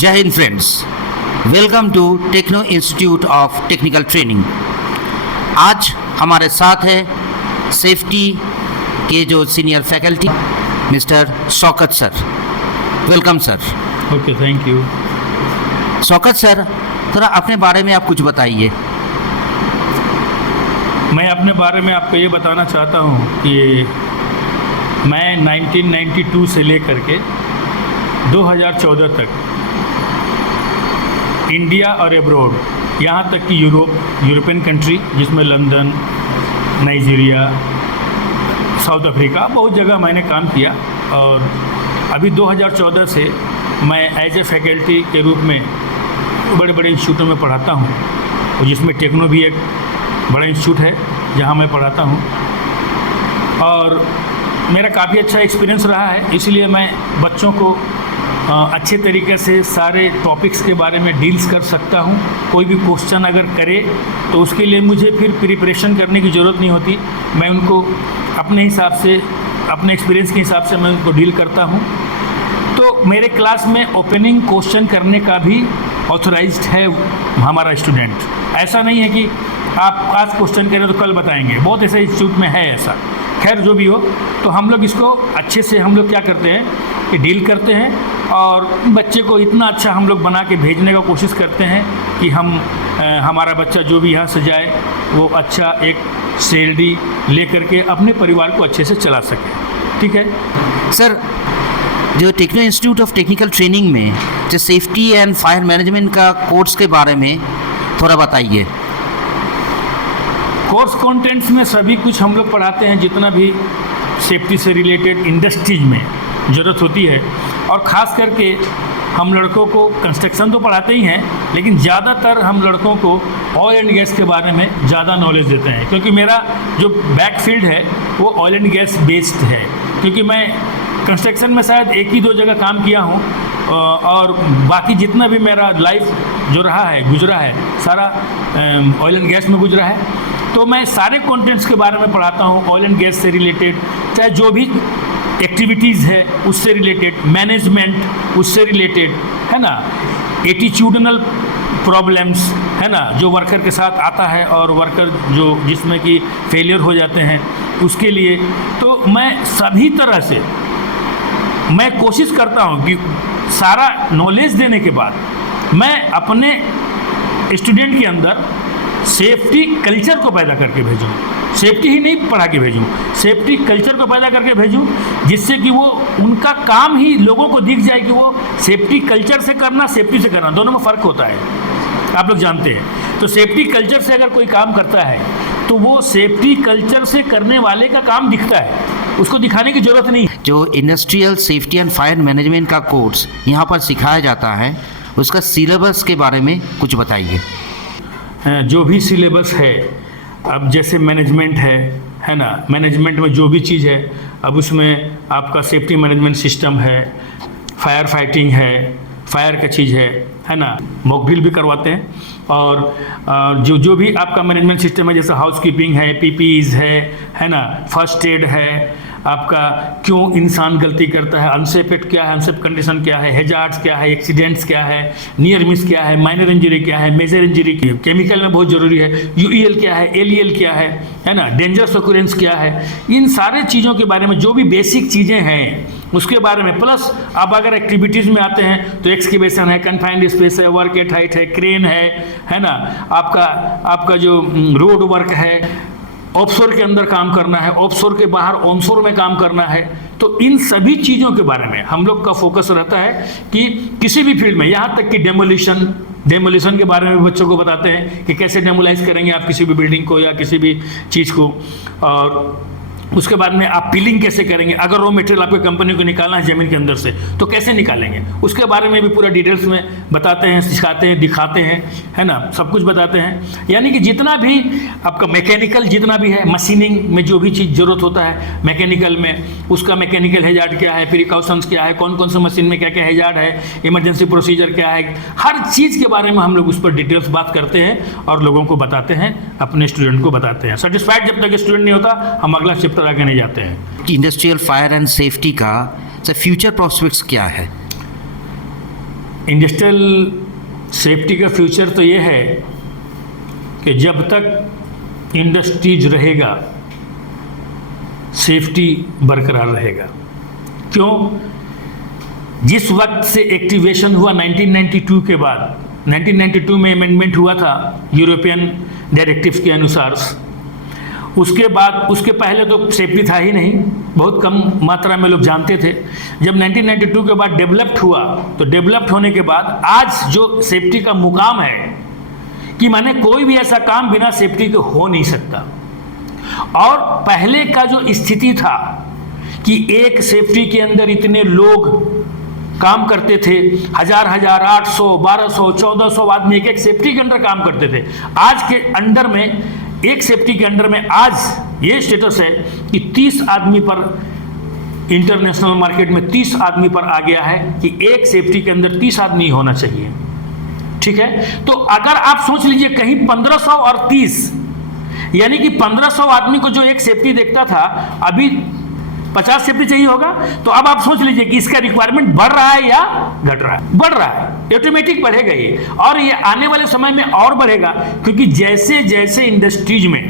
जय Hind friends, welcome to Techno Institute of Technical Training. आज हमारे साथ है सेफ्टी के जो senior faculty mister Shaukat sir. Welcome sir. Okay, thank you. Shaukat sir, थोड़ा अपने बारे में आप कुछ बताइए। मैं अपने बारे में आपको ये बताना चाहता हूँ कि मैं 1992 से लेकर के 2014 तक इंडिया और एब्रॉड, यहाँ तक कि यूरोपियन कंट्री जिसमें लंदन, नाइजीरिया, साउथ अफ्रीका, बहुत जगह मैंने काम किया। और अभी 2014 से मैं एज ए फैकल्टी के रूप में बड़े बड़े इंस्टीट्यूटों में पढ़ाता हूँ, और जिसमें टेक्नो भी एक बड़ा इंस्टीट्यूट है जहाँ मैं पढ़ाता हूँ। और मेरा काफ़ी अच्छा एक्सपीरियंस रहा है, इसलिए मैं बच्चों को अच्छे तरीके से सारे टॉपिक्स के बारे में डील्स कर सकता हूँ। कोई भी क्वेश्चन अगर करे तो उसके लिए मुझे फिर प्रिपरेशन करने की ज़रूरत नहीं होती। मैं उनको अपने हिसाब से, अपने एक्सपीरियंस के हिसाब से मैं उनको डील करता हूँ। तो मेरे क्लास में ओपनिंग क्वेश्चन करने का भी ऑथोराइज्ड है हमारा स्टूडेंट। ऐसा नहीं है कि आप आज क्वेश्चन करें तो कल बताएंगे, बहुत ऐसे इंस्टीट्यूट में है ऐसा। खैर जो भी हो, तो हम लोग इसको अच्छे से हम लोग क्या करते हैं कि डील करते हैं, और बच्चे को इतना अच्छा हम लोग बना के भेजने का कोशिश करते हैं कि हमारा बच्चा जो भी यहाँ से जाए वो अच्छा एक सैलरी ले करके अपने परिवार को अच्छे से चला सके। ठीक है सर, जो Techno Institute of Technical Training में जो सेफ्टी एंड फायर मैनेजमेंट का कोर्स के बारे में थोड़ा बताइए। कोर्स कंटेंट्स में सभी कुछ हम लोग पढ़ाते हैं, जितना भी सेफ्टी से रिलेटेड इंडस्ट्रीज में ज़रूरत होती है। और ख़ास करके हम लड़कों को कंस्ट्रक्शन तो पढ़ाते ही हैं, लेकिन ज़्यादातर हम लड़कों को ऑयल एंड गैस के बारे में ज़्यादा नॉलेज देते हैं, क्योंकि मेरा जो बैक फील्ड है वो ऑयल एंड गैस बेस्ड है। क्योंकि मैं कंस्ट्रक्शन में शायद एक ही दो जगह काम किया हूँ, और बाकी जितना भी मेरा लाइफ जो रहा है, गुजरा है, सारा ऑयल एंड गैस में गुजरा है। तो मैं सारे कंटेंट्स के बारे में पढ़ाता हूँ, ऑयल एंड गैस से रिलेटेड, चाहे जो भी एक्टिविटीज़ है उससे रिलेटेड, मैनेजमेंट उससे रिलेटेड, है ना, एटीट्यूडनल प्रॉब्लम्स, है ना, जो वर्कर के साथ आता है और वर्कर जो जिसमें कि फेलियर हो जाते हैं उसके लिए। तो मैं सभी तरह से मैं कोशिश करता हूँ कि सारा नॉलेज देने के बाद मैं अपने स्टूडेंट के अंदर सेफ्टी कल्चर को पैदा करके भेजूँ। सेफ्टी ही नहीं पढ़ा के भेजूँ, सेफ्टी कल्चर को पैदा करके भेजूँ, जिससे कि वो उनका काम ही लोगों को दिख जाए कि वो सेफ्टी कल्चर से करना, सेफ्टी से करना, दोनों में फ़र्क होता है, आप लोग जानते हैं। तो सेफ्टी कल्चर से अगर कोई काम करता है तो वो सेफ्टी कल्चर से करने वाले का काम दिखता है, उसको दिखाने की ज़रूरत नहीं। जो industrial safety and fire management का कोर्स यहाँ पर सिखाया जाता है, उसका सिलेबस के बारे में कुछ बताइए। जो भी सिलेबस है, अब जैसे मैनेजमेंट है ना, मैनेजमेंट में जो भी चीज़ है, अब उसमें आपका सेफ्टी मैनेजमेंट सिस्टम है, फायर फाइटिंग है, फायर का चीज़ है ना, मॉक ड्रिल भी करवाते हैं। और जो भी आपका मैनेजमेंट सिस्टम है, जैसे हाउस कीपिंग है, पीपीईज है ना, फर्स्ट एड है, आपका क्यों इंसान गलती करता है, अनसेफ एक्ट क्या है, अनसेफ कंडीशन क्या है, हेजार्ड्स क्या है, एक्सीडेंट्स क्या है, नियर मिस क्या है, माइनर इंजरी क्या है, मेजर इंजरी क्या है, केमिकल में बहुत ज़रूरी है, यूईएल क्या है, एलईएल क्या है ना, डेंजरस ऑकरेंस क्या है, इन सारे चीज़ों के बारे में जो भी बेसिक चीज़ें हैं उसके बारे में। प्लस आप अगर एक्टिविटीज़ में आते हैं तो एक्सकेवेशन है, कन्फाइंड स्पेस है, वर्क एट हाइट है, क्रेन है ना, आपका जो रोड वर्क है, ऑफशोर के अंदर काम करना है, ऑफशोर के बाहर ऑनशोर में काम करना है। तो इन सभी चीज़ों के बारे में हम लोग का फोकस रहता है कि किसी भी फील्ड में, यहाँ तक कि डेमोलिशन के बारे में बच्चों को बताते हैं कि कैसे डेमोलाइज करेंगे आप किसी भी बिल्डिंग को या किसी भी चीज़ को। और उसके बाद में आप पिलिंग कैसे करेंगे, अगर रॉ मटेरियल आपकी कंपनी को निकालना है ज़मीन के अंदर से तो कैसे निकालेंगे, उसके बारे में भी पूरा डिटेल्स में बताते हैं, सिखाते हैं, दिखाते हैं, है ना, सब कुछ बताते हैं। यानी कि जितना भी आपका मैकेनिकल जितना भी है, मशीनिंग में जो भी चीज़ ज़रूरत होता है मैकेनिकल में, उसका मैकेनिकल हेजार्ड क्या है, प्रिकॉशंस क्या है, कौन कौन से मशीन में क्या क्या हेजार्ड है, इमरजेंसी प्रोसीजर क्या है, हर चीज़ के बारे में हम लोग उस पर डिटेल्स बात करते हैं और लोगों को बताते हैं, अपने स्टूडेंट को बताते हैं। सेटिस्फाइड जब तक स्टूडेंट नहीं होता हम अगला चैप्टर आगे नहीं जाते हैं। इंडस्ट्रियल फायर एंड सेफ्टी का फ्यूचर प्रोस्पेक्ट्स क्या है? इंडस्ट्रियल सेफ्टी का फ्यूचर तो ये है कि जब तक इंडस्ट्रीज रहेगा सेफ्टी बरकरार रहेगा। क्यों? जिस वक्त से एक्टिवेशन हुआ 1992 के बाद, 1992 में अमेंडमेंट हुआ था यूरोपियन डायरेक्टिव्स के अनुसार, उसके बाद, उसके पहले तो सेफ्टी था ही नहीं, बहुत कम मात्रा में लोग जानते थे। जब 1992 के बाद डेवलप्ड हुआ, तो डेवलप्ड होने के बाद आज जो सेफ्टी का मुकाम है कि माने कोई भी ऐसा काम बिना सेफ्टी के हो नहीं सकता। और पहले का जो स्थिति था कि एक सेफ्टी के अंदर इतने लोग काम करते थे, हजार 800, 1200, 1400 आदमी एक सेफ्टी के अंदर काम करते थे। आज के अंडर में, एक सेफ्टी के अंडर में आज ये स्टेटस है कि 30 आदमी पर, इंटरनेशनल मार्केट में 30 आदमी पर आ गया है कि एक सेफ्टी के अंदर 30 आदमी होना चाहिए। ठीक है, तो अगर आप सोच लीजिए कहीं 1500 और 30, यानी कि 1500 आदमी को जो एक सेफ्टी देखता था, अभी 50 सेफ्टी चाहिए होगा। तो अब आप सोच लीजिए कि इसका रिक्वायरमेंट बढ़ रहा है या घट रहा है? बढ़ रहा है, ऑटोमेटिक बढ़ेगा ये, और ये आने वाले समय में और बढ़ेगा, क्योंकि जैसे जैसे इंडस्ट्रीज में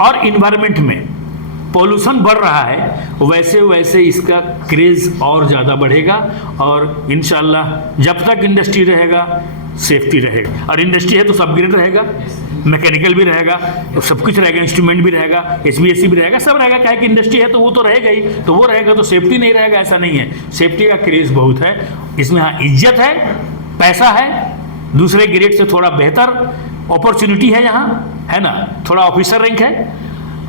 और इन्वायरमेंट में पॉल्यूशन बढ़ रहा है, वैसे वैसे इसका क्रेज और ज़्यादा बढ़ेगा। और इंशाल्लाह जब तक इंडस्ट्री रहेगा सेफ्टी रहेगा, और इंडस्ट्री है तो सब ग्रेड रहेगा, मैकेनिकल भी रहेगा, सब कुछ रहेगा, इंस्ट्रूमेंट भी रहेगा, HVAC भी रहेगा, सब रहेगा। क्या है कि इंडस्ट्री है तो वो तो रहेगा ही, तो वो रहेगा तो सेफ्टी नहीं रहेगा, ऐसा नहीं है। सेफ्टी का क्रेज बहुत है इसमें। हाँ, इज्जत है, पैसा है, दूसरे ग्रेड से थोड़ा बेहतर अपॉर्चुनिटी है यहाँ, है ना, थोड़ा ऑफिसर रैंक है।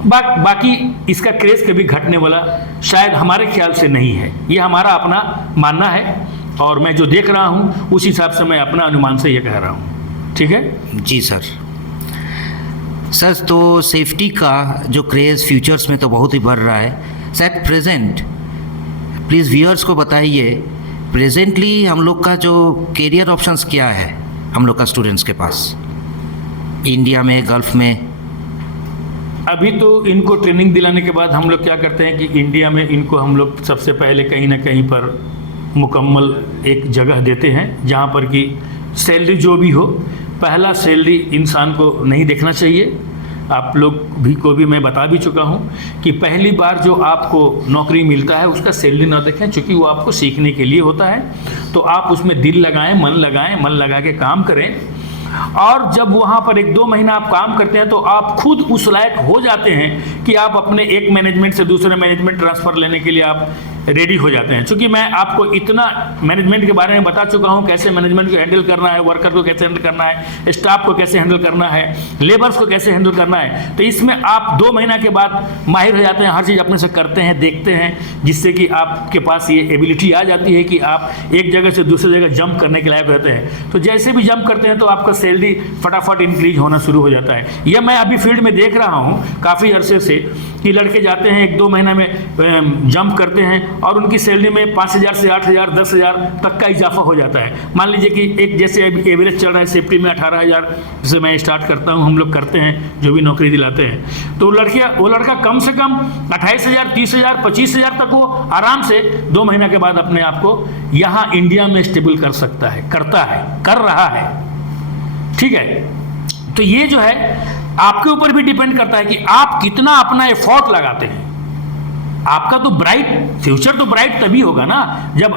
बाकी इसका क्रेज कभी घटने वाला शायद हमारे ख्याल से नहीं है। ये हमारा अपना मानना है, और मैं जो देख रहा हूँ उस हिसाब से मैं अपना अनुमान से ये कह रहा हूँ। ठीक है जी सर। सर, तो सेफ्टी का जो क्रेज़ फ्यूचर्स में तो बहुत ही बढ़ रहा है। सर, प्रेजेंट प्लीज़ व्यूअर्स को बताइए, प्रेजेंटली हम लोग का जो कैरियर ऑप्शंस क्या है हम लोग का स्टूडेंट्स के पास, इंडिया में, गल्फ में? अभी तो इनको ट्रेनिंग दिलाने के बाद हम लोग क्या करते हैं कि इंडिया में इनको हम लोग सबसे पहले कहीं ना कहीं पर मुकम्मल एक जगह देते हैं जहाँ पर कि सैलरी जो भी हो, पहला सैलरी इंसान को नहीं देखना चाहिए। आप लोग भी को भी मैं बता भी चुका हूँ कि पहली बार जो आपको नौकरी मिलता है उसका सैलरी ना देखें, क्योंकि वो आपको सीखने के लिए होता है। तो आप उसमें दिल लगाएं, मन लगा के काम करें, और जब वहाँ पर 1-2 महीना आप काम करते हैं तो आप खुद उस लायक हो जाते हैं कि आप अपने एक मैनेजमेंट से दूसरे मैनेजमेंट ट्रांसफ़र लेने के लिए आप रेडी हो जाते हैं। क्योंकि मैं आपको इतना मैनेजमेंट के बारे में बता चुका हूँ, कैसे मैनेजमेंट को हैंडल करना है, वर्कर को कैसे हैंडल करना है, स्टाफ को कैसे हैंडल करना है, लेबर्स को कैसे हैंडल करना है। तो इसमें आप 2 महीना के बाद माहिर हो जाते हैं, हर चीज़ अपने से करते हैं, देखते हैं, जिससे कि आपके पास ये एबिलिटी आ जाती है कि आप एक जगह से दूसरी जगह जंप करने के लायक रहते हैं। तो जैसे भी जंप करते हैं तो आपका सैलरी फटाफट इंक्रीज होना शुरू हो जाता है। यह मैं अभी फील्ड में देख रहा हूँ काफ़ी अरसे से कि लड़के जाते हैं 1-2 महीना में जंप करते हैं और उनकी सैलरी में 5,000 से 8,000 10,000 तक का इजाफा हो जाता है। मान लीजिए कि एक जैसे एवरेज चल रहा है सेफ्टी में 18,000 से मैं स्टार्ट करता हूँ, हम लोग करते हैं जो भी नौकरी दिलाते हैं, तो वो लड़का कम से कम 28,000 30,000 25,000 तक वो आराम से 2 महीना के बाद अपने आप को यहाँ इंडिया में स्टेबल कर सकता है, करता है, कर रहा है। ठीक है, तो ये जो है आपके ऊपर भी डिपेंड करता है कि आप कितना अपना एफर्ट लगाते हैं। आपका तो ब्राइट फ्यूचर तो ब्राइट तभी होगा ना जब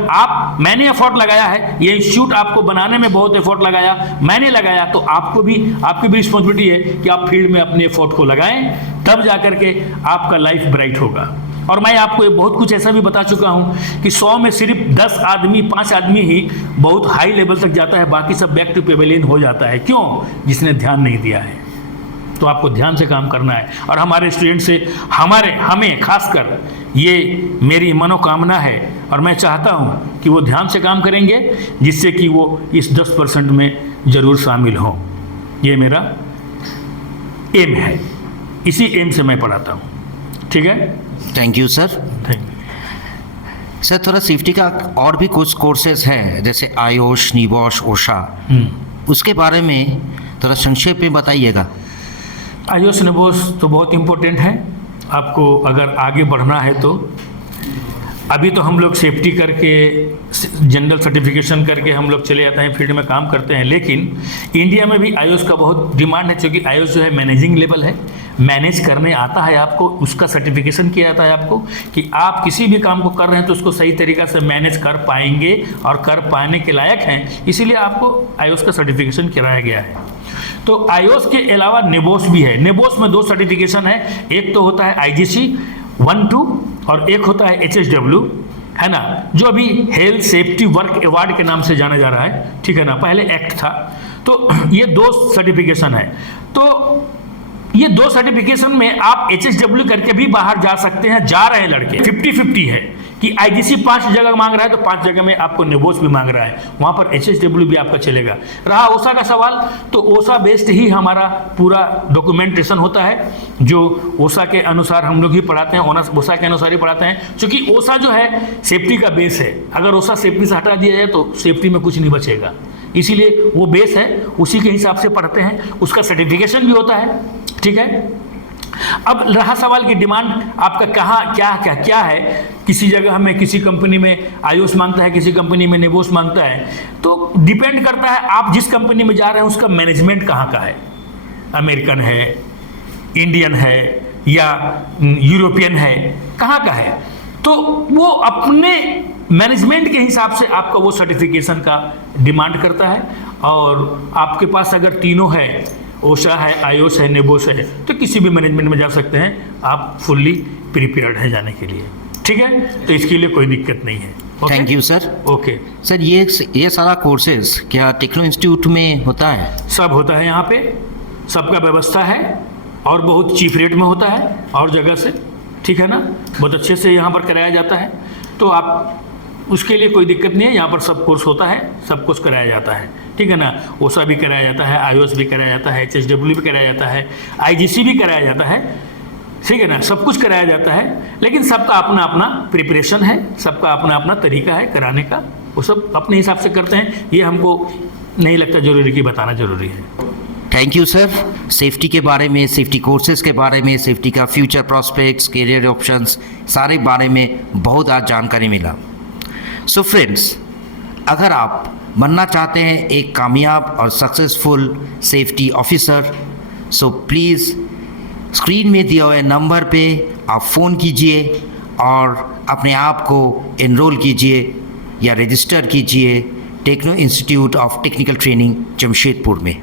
मैंने एफर्ट लगाया है, ये इंस्टीट्यूट आपको बनाने में बहुत एफर्ट लगाया, मैंने लगाया, तो आपकी भी रिस्पॉन्सिबिलिटी है कि आप फील्ड में अपने एफर्ट को लगाएं, तब जाकर के आपका लाइफ ब्राइट होगा। और मैं आपको बहुत कुछ ऐसा भी बता चुका हूं कि 100 में सिर्फ 10 आदमी 5 आदमी ही बहुत हाई लेवल तक जाता है, बाकी सब बैक टू पेवेलियन हो जाता है। क्यों? जिसने ध्यान नहीं दिया है। तो आपको ध्यान से काम करना है, और हमारे स्टूडेंट से हमें खासकर ये मेरी मनोकामना है, और मैं चाहता हूँ कि वो ध्यान से काम करेंगे जिससे कि वो इस 10% में ज़रूर शामिल हों। ये मेरा एम है, इसी एम से मैं पढ़ाता हूँ। ठीक है, thank you sir. Thank you sir. थोड़ा सेफ्टी का और भी कुछ कोर्सेज हैं जैसे आयोश, निबॉश, ओशा, उसके बारे में थोड़ा संक्षेप में बताइएगा। आयोश निबॉश तो बहुत इम्पोर्टेंट है, आपको अगर आगे बढ़ना है तो अभी तो हम लोग सेफ्टी करके जनरल सर्टिफिकेशन करके हम लोग चले जाते हैं, फील्ड में काम करते हैं, लेकिन इंडिया में भी आईओएस का बहुत डिमांड है, क्योंकि आईओएस जो है मैनेजिंग लेवल है, मैनेज करने आता है आपको, उसका सर्टिफिकेशन किया जाता है आपको कि आप किसी भी काम को कर रहे हैं तो उसको सही तरीक़ा से मैनेज कर पाएंगे और कर पाने के लायक हैं, इसीलिए आपको आईओएस का सर्टिफिकेशन कराया गया है। तो आईओएस के अलावा नेबोस भी है। नेबोस में 2 सर्टिफिकेशन है, एक तो होता है आईजीसी 1-2 और एक होता है HSW, है ना, जो अभी हेल्थ सेफ्टी वर्क अवार्ड के नाम से जाना जा रहा है, ठीक है ना, पहले एक्ट था। तो ये 2 सर्टिफिकेशन है। तो ये 2 सर्टिफिकेशन में आप HSW करके भी बाहर जा सकते हैं, जा रहे हैं लड़के। 50-50 है कि आईजीसी 5 जगह मांग रहा है तो 5 जगह में आपको नेबोस भी मांग रहा है, वहाँ पर HSW भी आपका चलेगा। रहा ओसा का सवाल, तो ओसा बेस्ड ही हमारा पूरा डॉक्यूमेंटेशन होता है, जो ओसा के अनुसार हम लोग ही पढ़ाते हैं, ओसा के अनुसार ही पढ़ाते हैं, क्योंकि ओसा जो है सेफ्टी का बेस है। अगर ओसा सेफ्टी से हटा दिया जाए तो सेफ्टी में कुछ नहीं बचेगा, इसीलिए वो बेस है, उसी के हिसाब से पढ़ते हैं, उसका सर्टिफिकेशन भी होता है, ठीक है। अब रहा सवाल की डिमांड आपका कहाँ क्या है, किसी जगह हमें किसी कंपनी में आईओएस मांगता है, किसी कंपनी में नेबोस मांगता है, तो डिपेंड करता है आप जिस कंपनी में जा रहे हैं उसका मैनेजमेंट कहाँ का है, अमेरिकन है, इंडियन है या यूरोपियन है, कहाँ का है, तो वो अपने मैनेजमेंट के हिसाब से आपका वो सर्टिफिकेशन का डिमांड करता है। और आपके पास अगर तीनों है, ओसा है, आईओएस है, नेबोस है, तो किसी भी मैनेजमेंट में जा सकते हैं, आप फुल्ली प्रिपेयर्ड हैं जाने के लिए, ठीक है। तो इसके लिए कोई दिक्कत नहीं है। Thank you sir. Okay sir, ये सारा कोर्सेज क्या टेक्नो इंस्टीट्यूट में होता है? सब होता है यहाँ पे, सबका व्यवस्था है और बहुत चीप रेट में होता है और जगह से, ठीक है ना, बहुत अच्छे से यहाँ पर कराया जाता है। तो आप उसके लिए कोई दिक्कत नहीं है, यहाँ पर सब कोर्स होता है, सब कुछ कराया जाता है, ठीक है ना। ओसा भी कराया जाता है, आईओएस भी कराया जाता है, HSW भी कराया जाता है, आईजीसी भी कराया जाता है, ठीक है ना, सब कुछ कराया जाता है। लेकिन सबका अपना अपना प्रिपरेशन है, सबका अपना अपना तरीका है कराने का, वो सब अपने हिसाब से करते हैं, ये हमको नहीं लगता जरूरी कि बताना जरूरी है। Thank you sir. सेफ्टी के बारे में, सेफ्टी कोर्सेज के बारे में, सेफ्टी का फ्यूचर प्रॉस्पेक्ट्स, करियर ऑप्शंस, सारे बारे में बहुत आज जानकारी मिला। सो फ्रेंड्स, अगर आप बनना चाहते हैं एक कामयाब और successful safety officer, so please screen में दिए हुए नंबर पे आप फ़ोन कीजिए और अपने आप को एनरोल कीजिए या रजिस्टर कीजिए Techno Institute of Technical Training Jamshedpur में।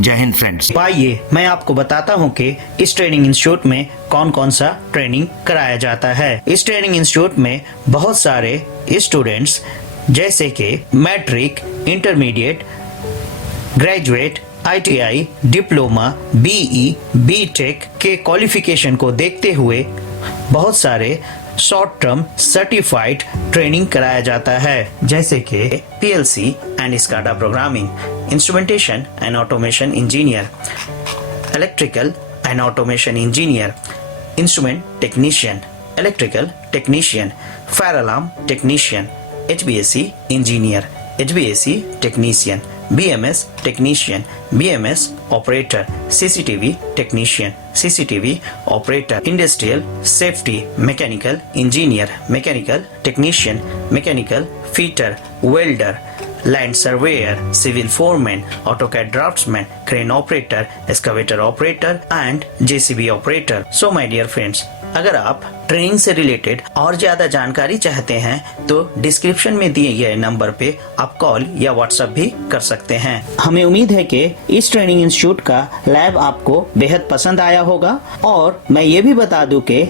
जय हिंद फ्रेंड्स। आइए मैं आपको बताता हूं कि इस ट्रेनिंग इंस्टीट्यूट में कौन कौन सा ट्रेनिंग कराया जाता है। इस ट्रेनिंग इंस्टीट्यूट में बहुत सारे स्टूडेंट्स जैसे कि matric, intermediate, graduate, ITI, diploma, BE, BTech के क्वालिफिकेशन को देखते हुए बहुत सारे शॉर्ट टर्म सर्टिफाइड ट्रेनिंग कराया जाता है, जैसे कि PLC and SCADA programming, instrumentation and automation engineer, electrical and automation engineer, instrument technician, electrical technician, fire alarm technician, HVAC engineer, HVAC technician, BMS technician, BMS operator, CCTV technician, CCTV operator, industrial safety mechanical engineer, mechanical technician, mechanical fitter, welder, land surveyor, civil foreman, AutoCAD draftsman, crane operator, excavator operator and JCB operator. So my dear friends, अगर आप training से related और ज्यादा जानकारी चाहते हैं तो description में दिए गए नंबर पे आप कॉल या व्हाट्सएप भी कर सकते हैं। हमें उम्मीद है कि इस ट्रेनिंग इंस्टीट्यूट का लैब आपको बेहद पसंद आया होगा, और मैं ये भी बता दूं कि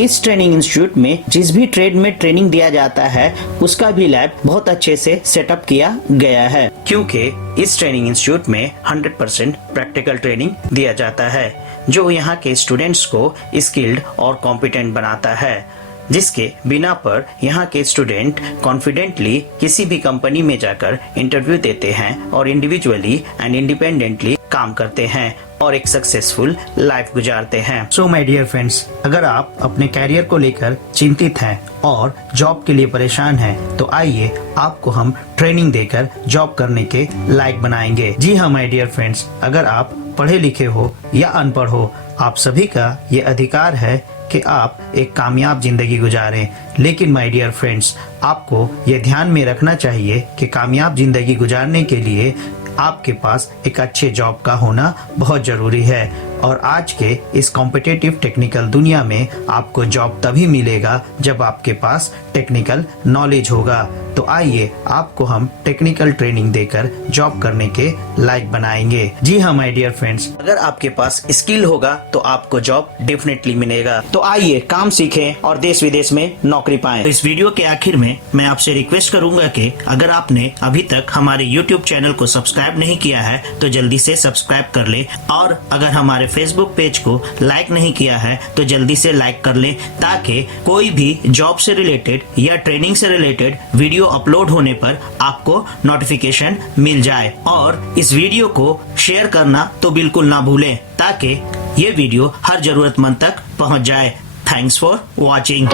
इस ट्रेनिंग इंस्टीट्यूट में जिस भी ट्रेड में ट्रेनिंग दिया जाता है उसका भी लैब बहुत अच्छे से सेटअप किया गया है, क्योंकि इस ट्रेनिंग इंस्टीट्यूट में 100% प्रैक्टिकल ट्रेनिंग दिया जाता है, जो यहाँ के स्टूडेंट्स को स्किल्ड और कॉम्पिटेंट बनाता है, जिसके बिना पर यहाँ के स्टूडेंट कॉन्फिडेंटली किसी भी कंपनी में जाकर इंटरव्यू देते हैं और इंडिविजुअली एंड इंडिपेंडेंटली काम करते हैं और एक सक्सेसफुल लाइफ गुजारते हैं। सो माय डियर फ्रेंड्स, अगर आप अपने कैरियर को लेकर चिंतित हैं और जॉब के लिए परेशान हैं, तो आइए आपको हम ट्रेनिंग देकर जॉब करने के लायक बनाएंगे। जी हाँ माय डियर फ्रेंड्स, अगर आप पढ़े लिखे हो या अनपढ़ हो, आप सभी का ये अधिकार है कि आप एक कामयाब जिंदगी गुजारें। लेकिन माय डियर फ्रेंड्स, आपको ये ध्यान में रखना चाहिए कि कामयाब जिंदगी गुजारने के लिए आपके पास एक अच्छे जॉब का होना बहुत ज़रूरी है। और आज के इस कॉम्पिटिटिव टेक्निकल दुनिया में आपको जॉब तभी मिलेगा जब आपके पास टेक्निकल नॉलेज होगा। तो आइए आपको हम टेक्निकल ट्रेनिंग देकर जॉब करने के लायक बनाएंगे। जी हाँ माय डियर फ्रेंड्स, अगर आपके पास स्किल होगा तो आपको जॉब डेफिनेटली मिलेगा। तो आइए काम सीखें और देश विदेश में नौकरी पाएं। तो इस वीडियो के आखिर में मैं आपसे रिक्वेस्ट करूंगा कि अगर आपने अभी तक हमारे YouTube चैनल को सब्सक्राइब नहीं किया है तो जल्दी से सब्सक्राइब कर ले, और अगर हमारे फेसबुक पेज को लाइक नहीं किया है तो जल्दी से लाइक कर ले, ताकि कोई भी जॉब से रिलेटेड या ट्रेनिंग से रिलेटेड वीडियो अपलोड होने पर आपको नोटिफिकेशन मिल जाए। और इस वीडियो को शेयर करना तो बिल्कुल ना भूलें, ताकि ये वीडियो हर जरूरतमंद तक पहुंच जाए। Thanks for watching.